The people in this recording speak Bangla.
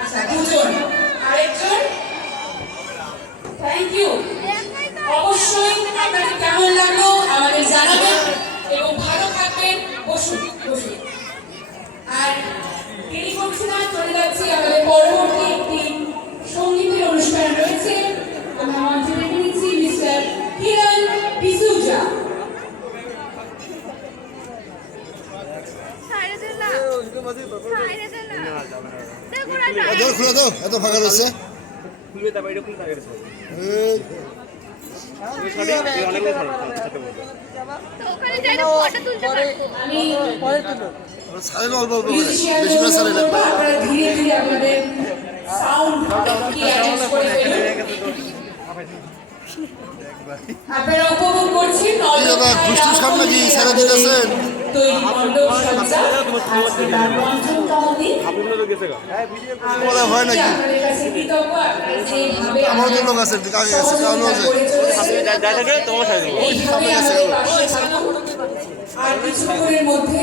আচ্ছা দুজন আরেকজন থ্যাংক ইউ অবশ্যই আপনাদের কেমন লাগলো আমাদের জানাবেন এবং ভালো থাকবেন বসুন বসুন আর দেরি করছি না চলে যাচ্ছি আমাদের পরবর্তী একটি সঙ্গীতের অনুষ্ঠান রয়েছে আমরা মঞ্চে রেখে নিচ্ছি মিস্টার কিরণ ডিসুজা খুলে দাও এত ফাঁকা রয়েছে সারেন অল্প অল্প করে বেশি করে সারেন ধীরে ধীরে আপনাদের সাউন্ড আপনারা উপভোগ করছেন খুশটুস খান নাকি সারা দিতেছেন হয় নাকি আমার তো লোক আছে কাকে গেছে কারণ আর কিছুক্ষণের মধ্যে